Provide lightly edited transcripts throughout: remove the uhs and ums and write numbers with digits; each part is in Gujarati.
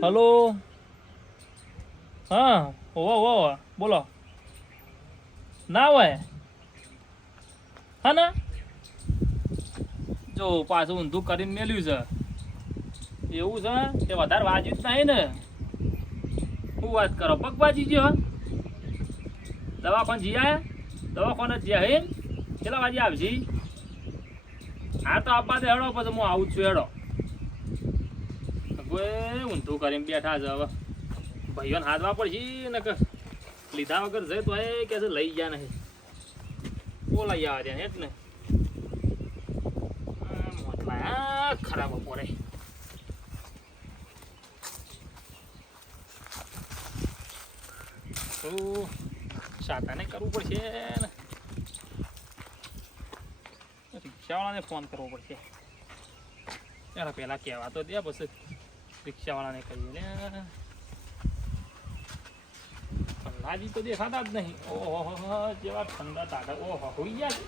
હલો, હા, ઓ બોલો. ના હોય હા ને, જો પાછું ઊંધું કરીને મેલ્યું છે એવું છે કે વધારે વાજ્યું જ નહીં ને. શું વાત કરો, પગ વાજી ગયો? દવાખાને જી આયા? દવાખાને જ્યાં હે કેટલા વાગે આવશે? હા તો આપવા દે હેડો, પછી હું આવું છું હેડો. ઊંધું કરીને બેઠા છે હવે ભાઈઓને હાથવા પડશે ને કે લીધા વગર જાય તો એ કે લઈ ગયા નહીં બોલાઈ આવે ત્યાં એટલે ખરાબ બપોરે તો સાતાને કરવું પડશે ને રિક્ષાવાળાને ફોન કરવો પડશે. ત્યારે પેલા કહેવા તો દે પછી રિક્ષાવાળાને કહીએ ને. પન્નાજી તો દેખાતા જ નહીં. ઓહો જેવા ઠંડા તાકા. ઓહો હોઈ ગયા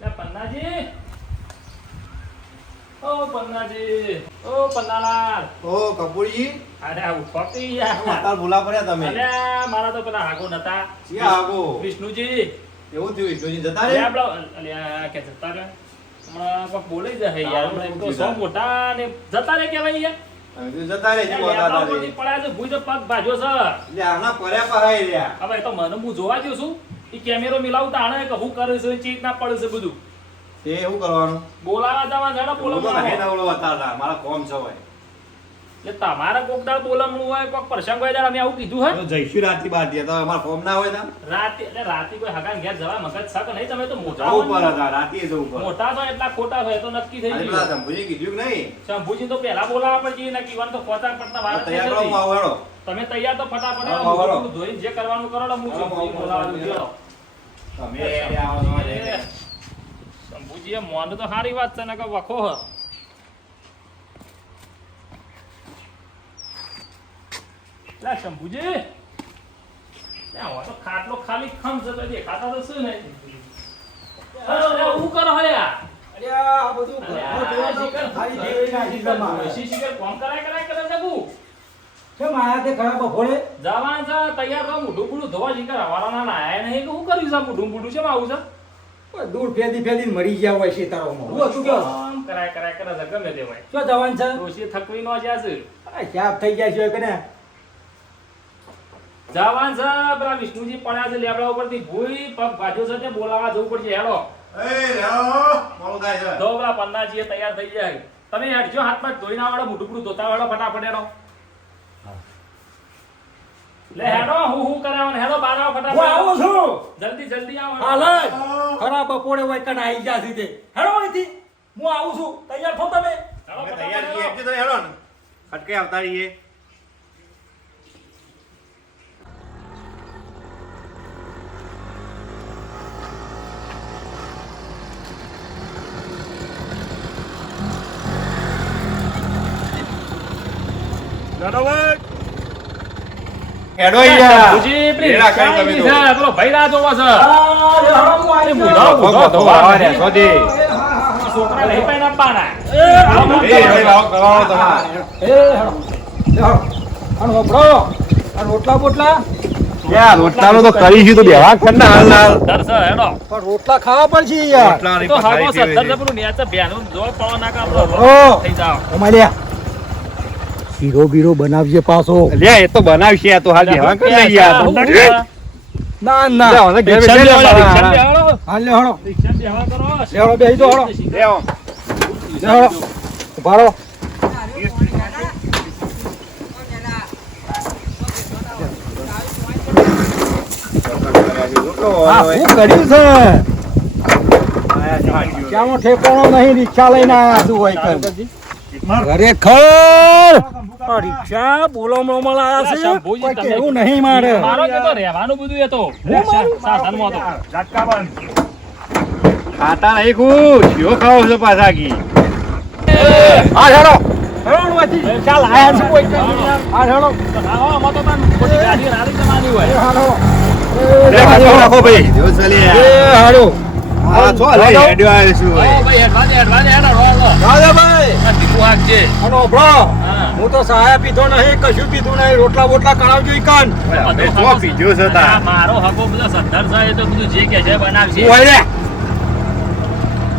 છે પન્નાજી. ઓ પન્નાજી, ઓ પન્નાલાલ. ઓ કપૂરજી. અરે આવું ફકી યાર તાર બોલા પડ્યા તમે. અરે મારા તો પેલા હાગો નતા. ક્યાં હાગો? વિષ્ણુજી. એવું થયું વિષ્ણુજી જતા રે? અલ્યા કે જતા રે હમણાં કોક બોલાઈ જાય યાર. હમણાં તો સો મોટા ને જતા રે કેવાય યાર. જતા રે જી બોલા પડ્યા છે ભૂઈ તો પગ ભાજ્યો છે. લે આના પર્યા પરાય રહ્યા. હવે તો મને હું જોવા ગયો છું એ કેમેરો મિલાવતા આણે કે હું કરે છે ચીટ ના પડે છે બધું. એ એવું કરવાનું. બોલાવા જવા જણા બોલાવા હે નવળો હતા મારા કોમ છે ભાઈ. એટલે તમારા કોક દાળ બોલામણું હોય કોક પ્રસંગ હોય ત્યારે અમે આવું કીધું હે. તો જઈશું રાતી બાર તો અમારા કોમ ના હોય તા. રાતે એટલે રાતે કોઈ હગાન ઘેર જવા મગજ છક નહીં. તમે તો મોટા જવું પર હતા રાતે જવું પર. મોટા છો એટલા ખોટા હોય તો નક્કી થઈ ગયું. પેલા શંભુજી કીધું કે નહીં? શંભુજી તો પહેલા બોલાવા પડશે ને કીવાનું તો પોતા પડતા વાર તૈયાર કરો હું આવું હેડો. તમે તૈયાર તો ફટાફટ ધોઈને જે કરવાનું કરો ને હું શંભુજી બોલાવાનું ગયો. તમે આવો તો શંભુજી મોન તો સારી વાત છે ને કે વખો હ. લે શંભુજી તો ખાટલો ખાલી ખમ છે તો દેખાતા તો શું નહીં. હું કરો હલ્યા અરે આ બધું ખાલી દેવી નાખી તમારે. શિશિકર કોમ કરાય કરે છે બુ. કેમ આયા તે ખરાબ બપોરે? જવાન છે તૈયાર તો મોઢું બુડું ધોવા શિકર હવાના ના આયા નહીં કે હું કર્યું છે મોઢું બુડું છે આવું છે. દૂર ફેદી મરી ગયા હોય છે તારોમાં. હું હતું કે કરાય કરે છે ગમે તે હોય. શું જવાન છે? ડોશી થકવી નો જ્યા છે. સાફ થઈ ગયા છે કને. જવાન છે પેલા વિષ્ણુજી પડ્યા છે લેબડા ઉપરથી ભૂઈ પગ ભાજ્યો છે તે બોલાવા જવું પડશે હેડો. એ લેવો મોળું થાય છે. તો પેલા પન્નાજી તૈયાર થઈ જાય. તમે હેડજો હાથમાં ધોઈ ના વાળો મોઢું બુડું ધોતા વાળો ફટાફટ હેડો. લે હેડો હું કરાવવાનું હેડો બાર આવો ફટાફટ. હું આવું છું. જલ્દી આવો. હાલ ખરા બપોરે હોય કને આવી જા સીધે. હેડો અહીંથી. હું આવું છું. તૈયાર થો તમે. હેડો તૈયાર છીએ એટલે તો હેડો ને. ખટકે આવતા રહીએ. હેડો યાર. ભુજી પ્લીઝ એરા કઈ તમે તો. પેલો ભાઈ રાહ જોવા છે. છોકરા લઈ પાઈને આપવાના. રોટલા તો કરીશું તો બેવા કરના હાલ હાલ. દરસ હેડો. પણ રોટલા ખાવા પડશે યાર. તો હાગો છે દરસ પેલું નેચે બેનું જોર પડવા ના કામ થઈ જાવ. અમારે શીરો બીરો બનાવજે પાછો. લે એ તો બનાવશે આ તો હાલ બેવા કર નહીં યાર. ના ના હાલ લે હળો. રિક્ષા બેહવા કરો. લેવો બેહી દો હળો. લેવો. લેવો. ઉભારો. શું કર્યું છે? ક્યાંનો ઠેકાણો નહીં. રિક્ષા લઈને આવ્યા હોય ખરેખર રિક્ષા બોલામણમાં લાયા છે. એવું નહીં મારે. મારો કે તો રહેવાનું બધું એ તો સાધનમાં તો ખાતા નહીં ખુશ જો ખાવ છો પાછા કી. હા હેડો ચાલ આયા છે કોઈ. હા હેડો. આવો મતો તન ખોટી ગાડી રાડી જવાની હોય. હા હેડો. રાખો ભાઈ જો ચાલી એ હાડો હા છો લે હેડ્યો આવ્યો છું ઓ ભાઈ હેડવા દે રો દાદા ભાઈ આ દીકુ આગ છે આનો બ્રો હું તો સાયા પીધો નહીં કશું પીધું નહીં રોટલા બોટલા કરાવજો ઈકાન અમે તો પીધો છે તા મારો હગો બધો સદ્ધર છે એ તો બધું જે કે છે બનાવશે ઓય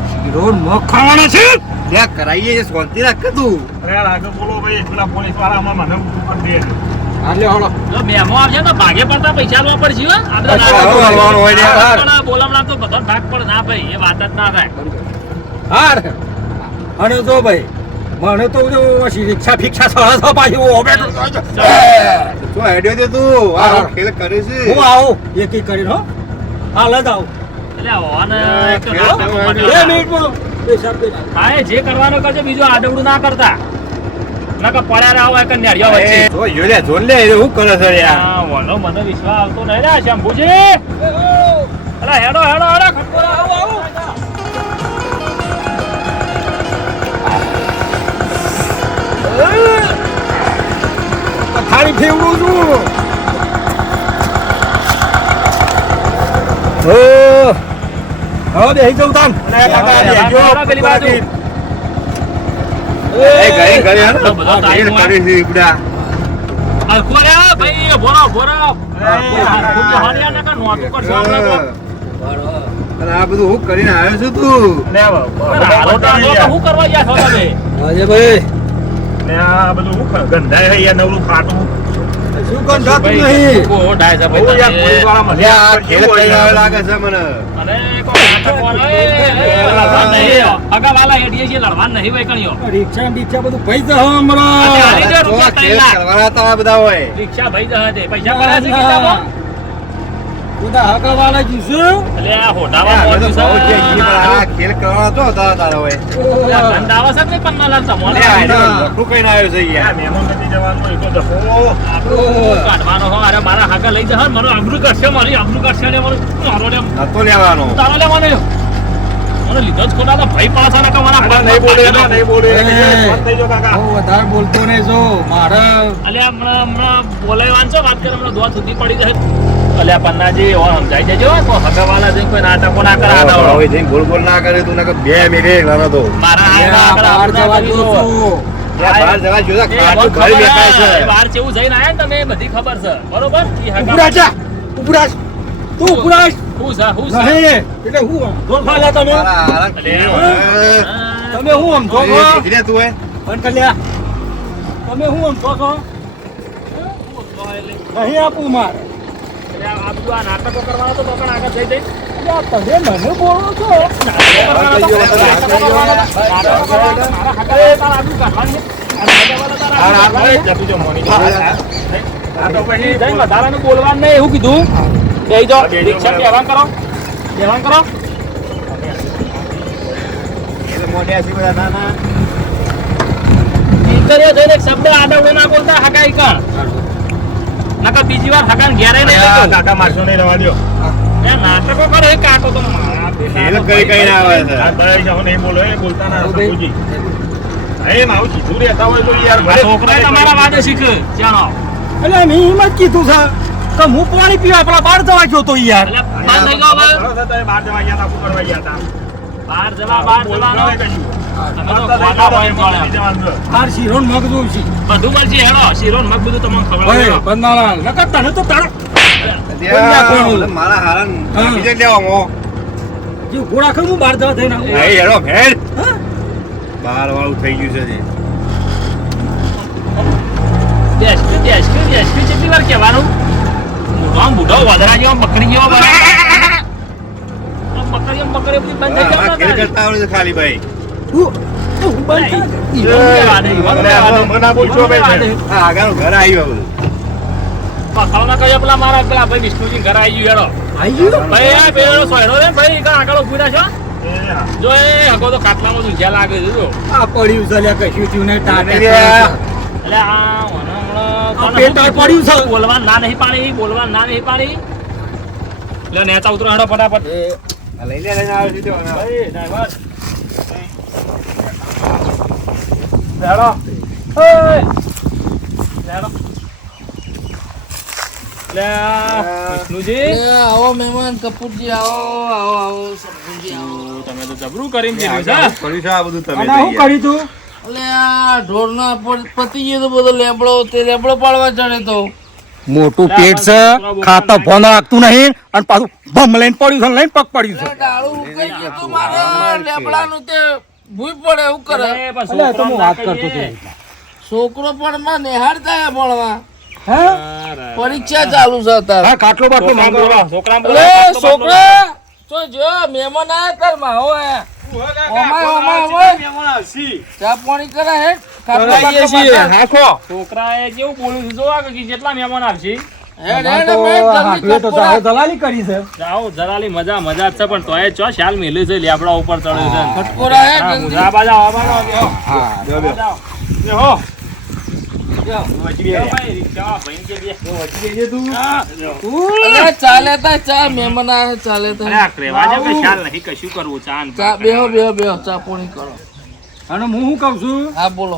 શીરો મખાણા છે ત્યાં કરાઈએ છે શાંતિ રાખ તું અરે આગળ બોલો ભાઈ પેલા પોલીસ વાળા મને ઉપર દે હાલે હાલો જો મેમો આવશે તો ભાગે પડતા પૈસા લેવા પડશે હો આપણે હાલવાનું હોય ને યાર બોલમણા તો બધો ભાગ પડે ના ભાઈ એ વાત જ ના થાય હાર અને જો ભાઈ મને તો જો રિક્ષા ફિક્ષા સળા થા પાછી ઓબે તો હેડ્યો દે તું આ ખેલ કરે છે હું આવું એકી કરીને હો હાલ જ આવું એટલે ઓને એક તો 2 મિનિટ બોલો હા એ જે કરવાનું કરજો બીજું આડવડું ના કરતા નકા પડ્યા રહો એક નેડિયો વચ્ચે જો યોલે જોન લે હું કરે છે યાર હા બોલો મને વિશ્વાસ આવતો નહીં રે શંભુજી અરે હેડો ખટકો આવું ખાલી ફેવડું છું હવે બેસી જાઉં તાન પેલી બાજુ એ ઘરે હાલ બધા ટાઈમ હોય. કરી છે ઈપડા અલકો રે ભાઈ બોરો હરિયા નકા નોતું કરશો આપણે તો અને આ બધું હું કરીને આવ્યો છું તું હાલો તો હું કરવા ગયા છો તમે અજય ભાઈ ને આ બધું હું ગંધાય છે યાર નવરું ખાટું શું ગંધાતું નહીં ઓ ડાય છે ઓ યાર પોલીસ ભાઈ વાળા મને આ ખેલ કઈ આવે લાગે છે મને અરે અગાવાલા હેડીએ છે લડવાન નહીં ભાઈ કણ્યો રિક્ષા રિક્ષા બધું પૈસા હો હમણાં હાલી દે રૂપિયા ખેલ 3 લાખ. કરવાના તો આ બધા હોય રિક્ષા ભાઈ જશે તે પૈસા પડ્યા છે કિતાબમાં બધા હકાવાળા જીશું એટલે આ હોટામાં મોડું છે આ ખેલ કરવાનો તો તારા હોય ધંધાવા છે કે 15 લાખ તમને શું કઈને આવ્યો છે યાર મહેમાન નથી જવાનું હોય તો જશો કાઢવાનો હો અરે મારા હાકા લઈ જશે મારો આબરૂ કરશે મારી આબરૂ કરશે ને મારો મારો લે નતો લેવાનો તારો લે મને મને લીધો જ ખોટા તો ભાઈ પાછા ના મારા નહીં બોલે નહીં બોલે બંધ થઈ જાઓ કાકા હું વધારે બોલતો નહીં જો મારે અલ્યા હમણાં બોલાવવાનું છે વાત કરે હમણાં દોત સુધી પડી જાય અલ્યા પન્નાજી ઓ સમજાઈ જજો તો હગાવાલા જઈને કોઈ નાટકો ના કરે આડા હવે જઈને બોલ બોલ ના કરે તું નકર 2 મિનિટ લાવો તો મારા બહાર જવા દો છું બહાર જવા જોતા ખાટું ઘર બેઠા છે બહાર જેવું જઈને આયા ને તમે એ બધી ખબર છે બરોબર ઈ ઉપરા જા ઉપરા તું ઉપરા હું છે નહીં એટલે હું ધોખા લે તમે તમે હું આમ ધોખો ધીરે તું હે બંધ કર લે તમે હું આમ ધોખો નહીં આપું માર આ બધું આ નાટકો કરવાના તો પણ આગળ જઈ જઈ તમે મને બોલો છો બોલવાનું નહીં એવું કીધું બેહી જાઓ રિક્ષા બેવાન કરો ઈકરીઓ જઈને એક શબ્દ આડવડો ના બોલતા હકા ઈકણ નકર બીજી વાર હકાન ઘેરે નહીં લેજો કાકા મારશો નહીં રહેવા દો એ નાટકો કરે એ કાકો તો મારા ખેલ કઈ ના આવે છે આ ભાઈ જાઓ નહીં બોલો એ બોલતા ના સમજૂજી એ મારું સીધું રહેતા હોય તો યાર આ છોકરાએ તમારા વાદે શીખ જાણો એટલે મેં એમ જ કીધું છે કે હું પાણી પીવા પેલા બહાર જવા ગયો તો યાર એટલે બહાર થઈ ગયો હવે બહાર જવા ગયા હતા કરવા ગયા હતા બહાર જવાનો અમે તો ખોટા હોય મળે તાર શીરો મગ જોઉં છે બધું મળશે હેડો શીરો ને મગ બધું તમને ખબર ઓય હોય બંધાણા નકર તને તો તારા મારા હારન બીજે લેવા મો જે ઘોડા ખમ હું બહાર જવા થઈને આવું એ હેરો ભેડ બહાર વાળું થઈ ગયું છે દેશ કેટલી વાર કહેવાનું બુઢો વધરા જેવો બકરી જેવો બકરી બધી બંધ થઈ આ ખેલ કરતા આવડે છે ખાલી ભાઈ મને બોલશો ભાઈ આ આગળનું ઘર આવ્યું બધું પખાવના કહ્યું પેલા મારા પેલા ભાઈ વિષ્ણુજી ઘર આવી ગયું આવ્યું ભાઈ આ પેલો સોયરો રે ભાઈ આગળ ઉભી છો જો એ હકો તો ખાટલામાં ઊંઝા લાગે છે જો આ પડ્યું છે લે કશું થયું નહીં ટાટે એટલે આ પેટ પડ્યું છે બોલવા ના નહીં પાણી એટલે નેતા ઉતરો હેડો ફટાફટ લઈને આવ્યો છે ભાઈ ડ્રાઈવર વિષ્ણુજી આવો મહેમાન કપૂરજી આવો શંભુજી આવો. તમે તો જબરું કરીને દીધું છે. કર્યું છે આ બધું તમે અને હું કરી તું એટલે આ ઢોરના પતી ગયો તો બધો લેબડો પાડવા ચડે તો મોટું પેટ છે ખાતા ફોન રાખતું નહીં અને પાછું બમ લઈને પડ્યું છે લઈને પગ પડ્યું છે ડાળું ઉકાઈ ગયું તું મારે લેબડાનું તે ભૂઈ પડે એવું કરે. એ પણ અલ્યા, એ તો હું છોકરાઓને વાત ના કરતો કહીએ. હતો. છોકરો પણ માં નિહાળ થાય ભણવા. હે પરીક્ષા ચાલુ છે અત્યારે. હા કાટલો બાટલો છોકરાને મંગાવો. બોલો, છોકરાને બોલો. અરે કાટલો બાટલો. છોકરા તો જો મહેમાન આયા તાર માહો આયા. ઓમાય. ચા પાણી કરે હે કરાવીએ છીએ. હાંખો. છોકરાએ કેવું બોલ્યું છે જોવા કે જેટલા મહેમાન આવશે હેડ અમારે હેડ તો મેં હાંકીએ તો જલ્દી દલાલી કરી છે જાઓ જરાલી મજા જ છે પણ તોય ચો શાલ મેલ્યું છે લેબડા ઉપર ચડ્યું છે ખટકોરા હે હા, જલ્દી. આ બાજુ આવો, આ બાજુ આવો. હા આ બાજુ આવો. બેહો. બેહો ભાઈ, રિક્ષાવાળા ભાઈને કે બે. હા, બેહો. અરે ચાલે તા ચા મહેમાન આયા ચાલે અરે તા આ કહેવા જેવું કે શાલ નહીં કશું કરવું ચા ને ચા બેહો ચા પાણી કરો. અને હું શું કહું છું હા બોલો.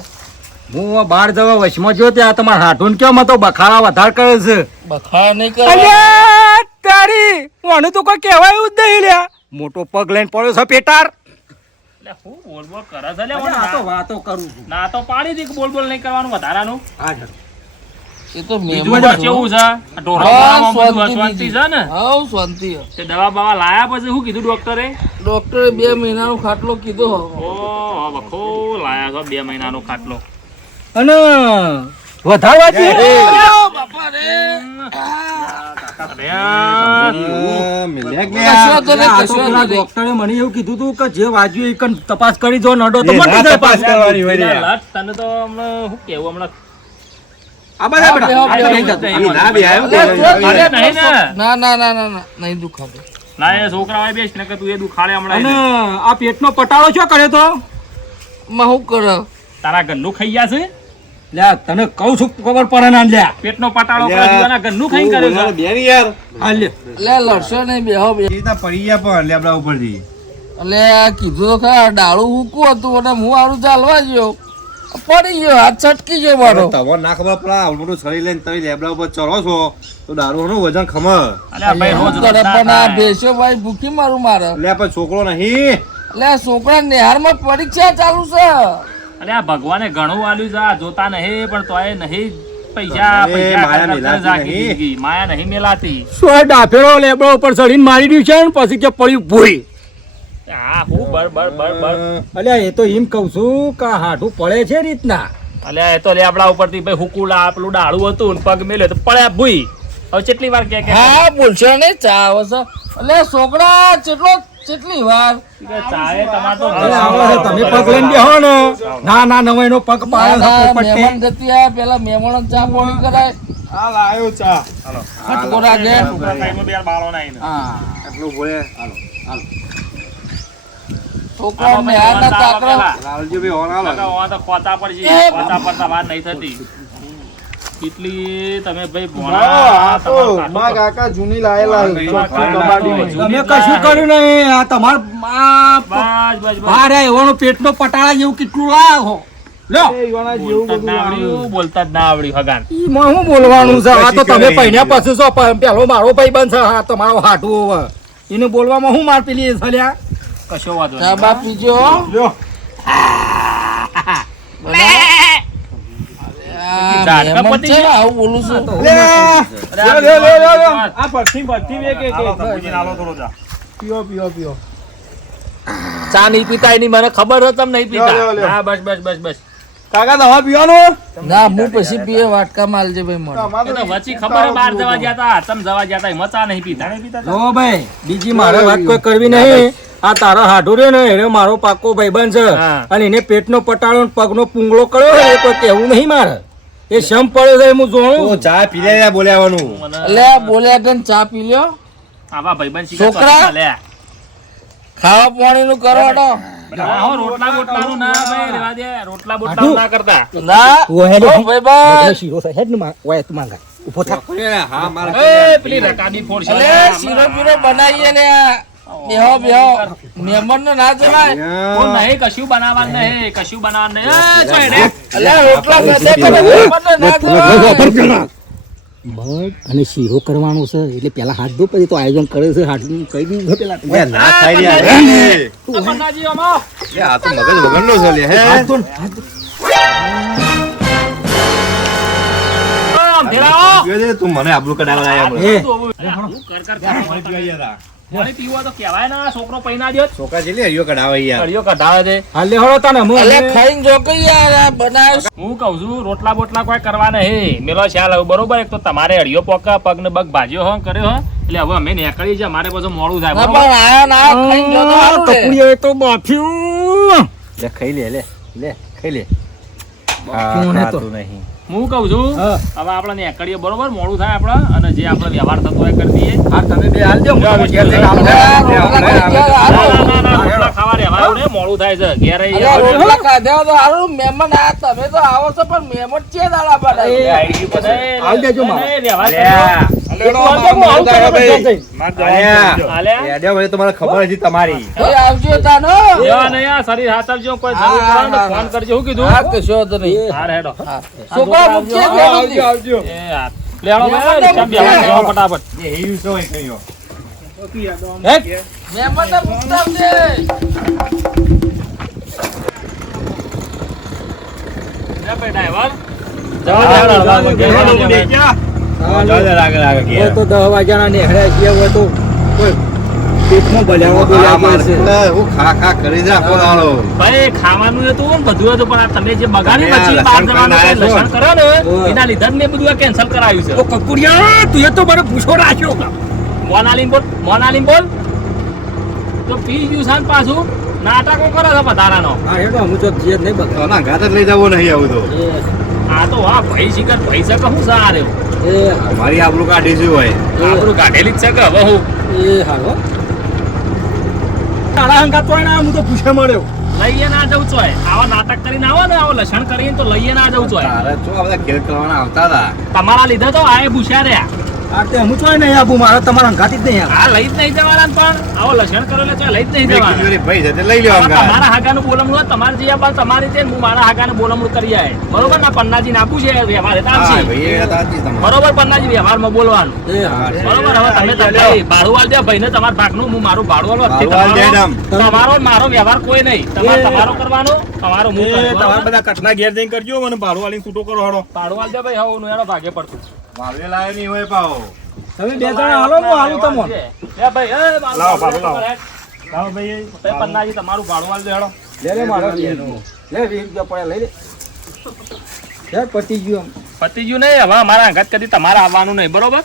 હું બહાર જવા વચમાં જો ત્યાં તમારા હાથું કેમ હતો બખાડા વધારે કરે છે બખાડા નહીં કરે. અલ્યા તારી મને તો કોઈ કહેવાય જ નહીં લ્યા મોટો પગ લઈને પડ્યો છે પેટાર એટલે હું બોલ બોલ કરે છે લે આ તો વાતો કરું છું ના તો પાડી દી કે બોલ બોલ નહીં કરવાનું વધારાનું હા જા. એ તો બીજું મહેમાન બધું કેવું છે આ ઢોરા હા, બોરામાં બધું શાંતિ અશાંતિ છે ને હાવ શાંતિ હે. તે દવા બવા લાયા પછી શું કીધું ડોક્ટરે ડોક્ટરે 2 મહિનાનો ખાટલો કીધો હો. ઓ વખો લાયા છો 2 મહિનાનો ખાટલો અને વધારવાથી બાપા રે. ડોક્ટરે મને એવું કીધું હતું કે જે વાજ્યું એ કન તપાસ કરી જો નડો તો મટી જાય પાછું. લટ તને તો હમણાં શું કેવું હમણાં આ બધા બેટા, બેહો, આ તો નહીં બેહો. જતું. અરે નહીં ને ના નહીં દુખાતો. ના એ છોકરા હોય બેસ ને કે તું એ દુખાડે અને હમણાં આ પેટનો પટાળો શું કરે તો માં હું કરે તારા ઘરનું ખાઈ ગયા છે લ્યા તને કહું છું ખબર પડે ના લ્યા પેટનો પટાળો કરે જીવાના ઘરનું ખાઈ કર્યું છે આ લ્યો. લે લડશો નહીં બેહો બે. પડી ગયા પણ લેબડા ઉપરથી એટલે આ કીધું તો ખરા ડાળું હુકું હતું અને હું આડું ચાલવા ગયો પડી ગયો હાથ છટકી ગયો મારો. તમારે ના ખબર પડે આવડું મોટું શરીર લઈને તમે લેબડા ઉપર ચડો છો તો દારૂનું વજન ખમર અલ્યા ભાઈ રોજ કરે રોજ ના પણ આ થાય. ભેંસો ભાઈ ભૂખી મારું મારે. એટલે પણ છોકરો નહીં એટલે આ છોકરા નિહારમાં પરીક્ષા ચાલુ છે. અલ્યા ભગવાને ઘણું આલ્યું છે આ જોતા નહીં પણ તોય નહીં પૈસા અરે, પૈસા માયા કરતા મેલાતી રાખી નહીં. દીધી. માયા નહીં મેલાતી શું ડાફેરો લેબડો ઉપર ચડીને મારી દીધું છે ને પછી કે પડ્યું ભૂઈ હા હું બર બર બર બર અલ્યા એ તો એમ કહું છું કે આ હાથું પડે છે રીતના અલ્યા એ તો લેબડા ઉપરથી ભાઈ હુકુલા પેલું ડાળું હતું ને પગ મેલ્યો તો પડ્યા ભૂઈ હવે કેટલી વાર કે હા બોલશો ને ચા આવે છે. એટલે છોકરા કેટલી વાર ચાએ તમાર તો અરે આવો છે, તમે પગ લઈને બેહો ને ના ના નવાઈનો પગ પાડે છે પોપટથી. મહેમાન ગતિ આયા પેલા મહેમાનો ચા પાણી કરાય આ લાયો ચા ખટકોરા ઘેર. છોકરા ટાઈમે બે બાળો નહીં ને. એટલું બોલે છોકરા નિહાર ના તાકરા લાલજી ભાઈ હોન આલો કાકા, ઓવા તો ખોતા પડશે. ખોતા પડતા વાર નહીં થતી કેટલી તમે ભાઈ ભોણા તમારું કાકા જૂની લાયેલા તમે કશું કર્યું નહીં આ તમાર આ બસ બસ બસ બહાર એવાનો પેટનો પટાળા જેવું કેટલું લાયા હો લ્યો બોલતા જ ના આવડ્યું, બોલતા જ ના આવડ્યું હગાન ઈમાં શું બોલવાનું છે આ તો તમે પહેર્યા પછી છો પેલો મારો ભાઈ બન છે હા તમારો હાટું હવે એને બોલવામાં હું માર પેલી સલ્યા કશો વાંધો ચા નહીં. બા પીજો ઝાડકા મહેમાન પતી છે ને, ગયા? આવું બોલું છું. અરે આ ચા નહીં પીતા એની મને ખબર હોય તમે નહીં પીતા હા બસ બસ બસ બસ કાકા દવા પીવાનું ના હું પછી પીએ વાટકા માલજે ભાઈ મને. એ તો વચ્ચે ખબર હે બહાર જવા ગયા તા તમે જવા ગયા તા એમાં ચા નહીં પીતા જો ભાઈ બીજી મારે વાત કોઈ કરવી નહીં આ તારો હાડો રહ્યો ને એને મારો પાકો ભાઈબંધ છે હા. અને એને પેટનો પટાળો ને પગનો પૂંગળો કર્યો ને એ કોઈ કહેવું નહીં મારે એ શમ પડ્યો છે એ હું જોણું ચા પી લે બોલ્યાવાનું મને એટલે આ બોલ્યા ગન ચા પી લ્યો. આવા ભાઈબંધ શીખે છોકરા? તો લે. ખાવા પાણી નું કરો હટો. હા, હો, રોટલા બોટલાનું ના ભાઈ રેવા દે રોટલા બોટલાનું ના કરતા ના ઓહે લે. ઓ ભાઈબંધ. શીરો છે હેડ ને ઓય તું માંગા ઉભો થા હા મારા એ પેલી રકાબી ફોડશે અલે શીરો પીરો બનાવીએ ને આ. બેહો બેહો મહેમાન નો ના જવાય. કોણ નહીં કશું બનાવવાનું નહીં કશું બનાવવાનું નહીં એ, જો હેડે. અલે રોટલા બધે કરે મહેમાન નો ના જવાય. બસ અને શીરો કરવાનો છે એટલે પેલા હાથ ધો પછી તો આયોજન કરે છે હાથ કહી દીધું છે પેલા લે, ના ખાઈ રહ્યા લે. આ પન્નાજી આમાં લે, આ તો મગજ વગરનો છે લે, હે? હાથ ધો ને, હાથ ધો. આમ ધેરાવો. જોઈ દે, તું મને આબરૂ કઢાવવા લાયા બોલ. એ. હું કર પાણી પીવા ગયા તા. પાણી પીવો તો કહેવાય ને છોકરો પૈના દ્યો છોકરા જેટલી હરિયો કઢાવે યાર. કડિયો કઢાવે છે. હાલ લે હળો તને હું અલે ખાઈને જો કે યાર આ બનાવ હું કહું છું રોટલા બોટલા કોઈ કરવા નહીં મેલો ખ્યાલ આવ્યો બરોબર એક તો તમારે અડિયો પોકા પગ ને બગ ભાજ્યો હો કર્યો હો એટલે હવે અમે નીકળી જાય મારે પાછું મોડું થાય ના બરોબર પણ આયા ના ખાઈને જો તો સારું રે. ટપુડીઓ તો બાફ્યું લે, ખાઈ લે, ખાઈ લે. કોણ હતો? ખાતું નહીં. હું કહું છું હા. હવે આપણે નીકળીએ બરોબર મોડું થાય આપણે અને જે આપણે વ્યવહાર થતો હોય કરી દઈએ હા તમે બે હાલ દો હું તમારા ઘેર જઈને આવું. આ રોટલા ખાઈ ગયા ના, ના, ના, સારું. ના, રોટલા ખાવા રહેવા ને મોડું થાય છે ઘેર આવીએ. અરે રોટલા ખાધા તો સારું. મહેમાન આ તમે તો આવો છો પણ મહેમાન છે દાડા બનાવી. હાલ દેજો માં. નહીં, રહેવા લે. દેજો. અલે, તું આમ કેમ આવું કરે ભાઈ. છે? અલ્યા. આલ્યા? એડ્યા ભાઈ તમારે ખબર હતી તમારી. એ આવજો તાનો. એવા નહીં આ શરીર હાથવજો કોઈ જરૂર હા, પડે ને હા, ફોન કરજો શું કીધું હા કશો વાંધો નહીં. હાર હેડો હા. છોકરા મૂકીએ ઘેરથી. એ હાર. લે હેડો ભાઈ રિક્ષા બેહવા જાઓ ફટાફટ એ હેયું શું હોય કયો? મહેમાન તો મૂકતા આવજે. લે ભાઈ ડ્રાઈવર જાઓ, જાઓ, આગળ, આગળ, હોય ઘેર. તો 10 વાગ્યાના નેહળ્યા છીએ હોય તો કોઈ પેટમાં ભલ્યાઓ આ બોલ્યા મારે છે તો હું ખા ખા કરી જા આખો દાડો. ભાઈ ખાવાનું હતું ને બધું હતું પણ આ તમે જે બગાડી તમે આ પછી લસણ બહાર જવાનું કરીને કઈ લસણ કર્યો ને ઓય. એના લીધે જ મેં બધું આ કેન્સલ કરાવ્યું તો છે કકુડિયા તું એ તો મને પૂછો રાખ્યો મોનાલીન બોલ તો પી ગયું સાન પાછું નાટકો કરે છે વધારાનો હા હેડો હું તો જે નહીં બગડો તો ના ઘાત જ લઈ જવો નહીં આવું તો. આ તો વાહ ભાઈ શિખર ભાઈ છે કે હું સા રહ્યો એ મારી આબરૂ કાઢી શું હોય? આપણું કાઢેલી જ છે કે હવે હું એ હાલો તારા હંગાત તો ના હું તો પૂછે મળ્યો લઈએ ના જવું ચોય આવા નાટક કરીને આવો ને આવો લસણ કરીને તો લઈએ ના જવું ચોય તારે શું આ બધા ખેલ કરવાના આવતા હતા? તમારા લીધે તો આએ ભૂસ્યા રહ્યા આ તે હું ચોય નહીં આબુ મારે તમારા હંગાતી જ નહીં આ લઈ જ નહીં જવાના પણ આવો લસણ કરેલો ચોય લઈ જ નહીં બે જવાના કિલોની ભાઈ છે તે લઈ લેવા અંગાત. તમારા હાગાનું બોલમણું હોય, તમારે જે આપવા તમારી છે હું મારા હાગાનું બોલમણું કરી આય બરોબર ના પન્નાજી ને આપું છે વ્યવહાર એટલે હા, આપશે ભાઈ, એ વાત સાચી તમારી. બરોબર પન્નાજી વ્યવહારમાં બોલવાનું એ હા બરોબર હવે તમે ભાઈ ભાડું આલ દે ભાઈને તમારા ભાગનું હું મારું ભાડું આલું આજથી ભાડું આલ દે તમારો એમ. તમારો ને મારો વ્યવહાર કોઈ નહીં તમારે તમારો કરવાનો તમારો હું એ કરવાનો. તમારે બધા કટના ઘેર જઈને કરજો મને ભાડું વાળી છૂટો કરો હાડો. ભાડું આલ દે ભાઈ હવે હું એનો ભાગે પડતું મારે લાયો નહીં હોય પાહો. તમે બે જણા હાલો હું હાલું તમને લે ભાઈ એ મારું લાવો, ભાડું લાવો. હેડ. લાવો ભાઈ. ભાઈ પન્નાજી તમારું ભાડું આલ દે હેડો લે લે મારો લે 20 રૂપિયા પડ્યા લઈ લે યાર પતી ગયું પતી ગયું નહીં હવે અમારા અંગત કદી તમારે આવવાનું નહીં બરોબર